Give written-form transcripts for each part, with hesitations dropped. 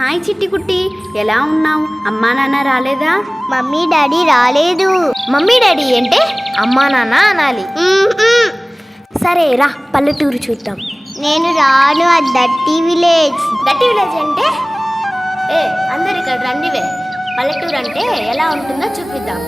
Hi చిట్టి కుట్టి, ఎలా ఉన్నావు? అమ్మా నాన్న రాలేదా? మమ్మీ డాడీ రాలేదు. మమ్మీ డాడీ అంటే అమ్మా నాన్న అనాలి. సరే రా, పల్లెటూరు చూద్దాం. నేను రాను. అది దట్టి విలేజ్. దట్టి విలేజ్ అంటే అందరు ఇక్కడ రండివే. పల్లెటూరు అంటే ఎలా ఉంటుందో చూపిద్దాం.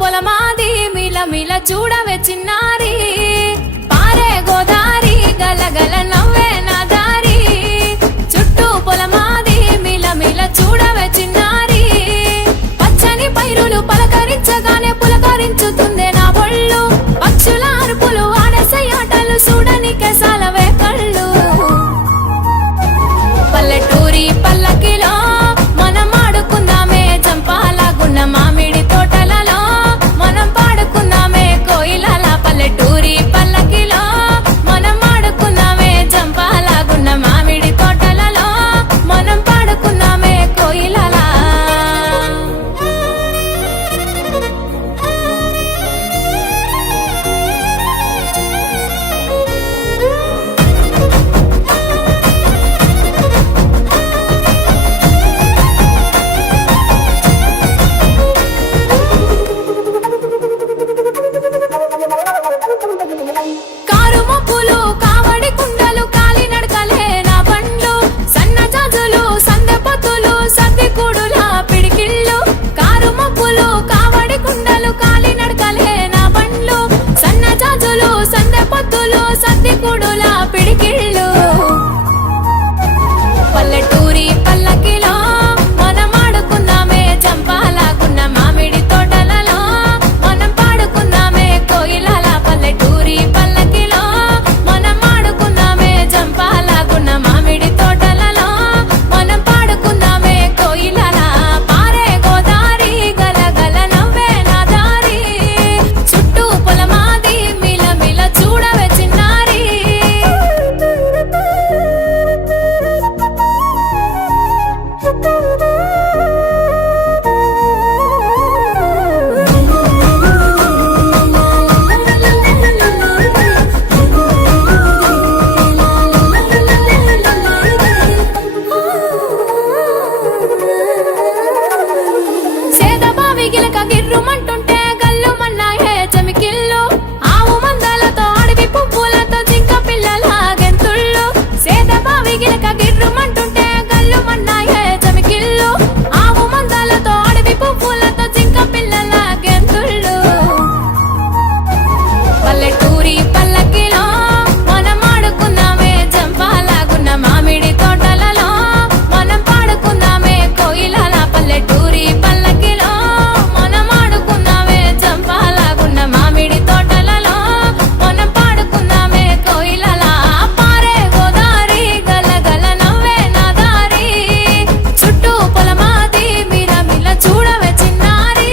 పొలమాది మిల మిల చూడవే చిన్నారి, పారే గోదారి గలగల నవ్వే నా దారి. చుట్టూ పొలమాది మిల మిల చూడవే చిన్నారి, పచ్చని పైరులు పలకరించగానే పులకరించుతుందే నా ఒళ్ళు. పక్షుల అరుపులు ఆడసే ఆటలు చూడని కేసాలవే కళ్ళు. పల్లెటూరి పల్లకిలో మనం ఆడుకుందామే చంపాలాగున్న మామిడి తోటలలో, మనం పాడుకుందామే కోయిలల. పల్లెటూరి పల్లకిలో మనం ఆడుకుందామే చంపాలాగున్న మామిడి తోటలలో, మనం పాడుకుందామే కోయిలల. కారు మబ్బులు కావడి కుండలు కాలి నడకలే నా బండ్లు, సన్న జాజులు సందె పొత్తులు సద్ది కూడుల పిడికిళ్ళు. కారు మబ్బులు కావడి కుండలు కాలి నడకలే నా బండ్లు, సన్న జాజులు సందె పొత్తులు సద్ది కూడుల పిడికిళ్ళు. పల్లెటూరి పల్లకిలో మనం ఆడుకుందామే చంపాలాగున్న మామిడి తోటలలో, మనం పాడుకుందామే కోయిలల. పల్లెటూరి పల్లకిలో మనం ఆడుకుందామే చంపాలాగున్న మామిడి తోటలలో, మనం పాడుకుందామే కోయిలల. పారే గోదారి గలగల నవ్వే నా దారి, చుట్టూ పొలమాది మిల మిల చూడవే చిన్నారి. సేదబావి గిలక గిర్రుమంటుంటే గల్లుమన్నాయే చమికిళ్ళు, ఆవు మందలతో అడవి పువ్వులతో జింక పిల్లల గెంతుళ్ళు. సేదబావి గిలక గిర్రుమంటుంటే గల్లుమన్నాయే చమికిళ్ళు, ఆవు మందలతో అడవి పువ్వులతో జింక పిల్లల గెంతుళ్ళు. పల్లెటూరి పల్లకిలో మనం ఆడుకుందామే చంపాలాగున్న మామిడి తోటలలో, మనం పాడుకుందామే కోయిలల. పల్లెటూరి పల్లకిలో మనం ఆడుకుందామే చంపాలాగున్న మామిడి తోటలలో, మనం పాడుకుందామే కోయిలల. పారే గోదారి గలగల నవ్వే నా దారి, చుట్టూ పొలమాది మిల మిల చూడవే చిన్నారి.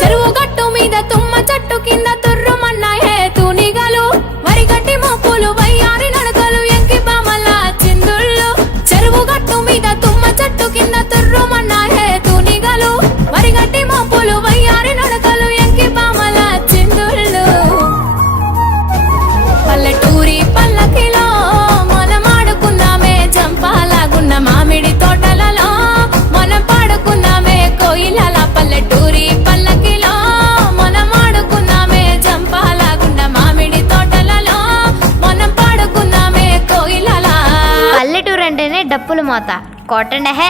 చెరువు గట్టు మీద తుమ్మ చెట్టు కింద తుర్రుమన్నాయే తూనిగలు, వరిగట్టి మోపులు వయ్యారి నడకలు ఎంకి బామల చిందుళ్ళు. చెరువు గట్టు మీద తుమ్మ చెట్టు కింద తుర్రుమన్నాయే తూనిగలు, వరిగట్టి మోపులు వయ్యారి నడకలు ఎంకి బామల చిందుళ్ళు. పల్లెటూరి పల్లకిలో మనం ఆడుకుందామే చంపాలాగున్న మామిడి తోటలలో, మనం పాడుకుందామే కోయిలల. పల్లెటూరి పల్లకిలో మనం ఆడుకుందామే చంపాలాగున్న మామిడి తోటలలో, మనం పాడుకుందామే కోయిలల. పల్లెటూరు అంటేనే డప్పుల మోత, కొట్టండి హే.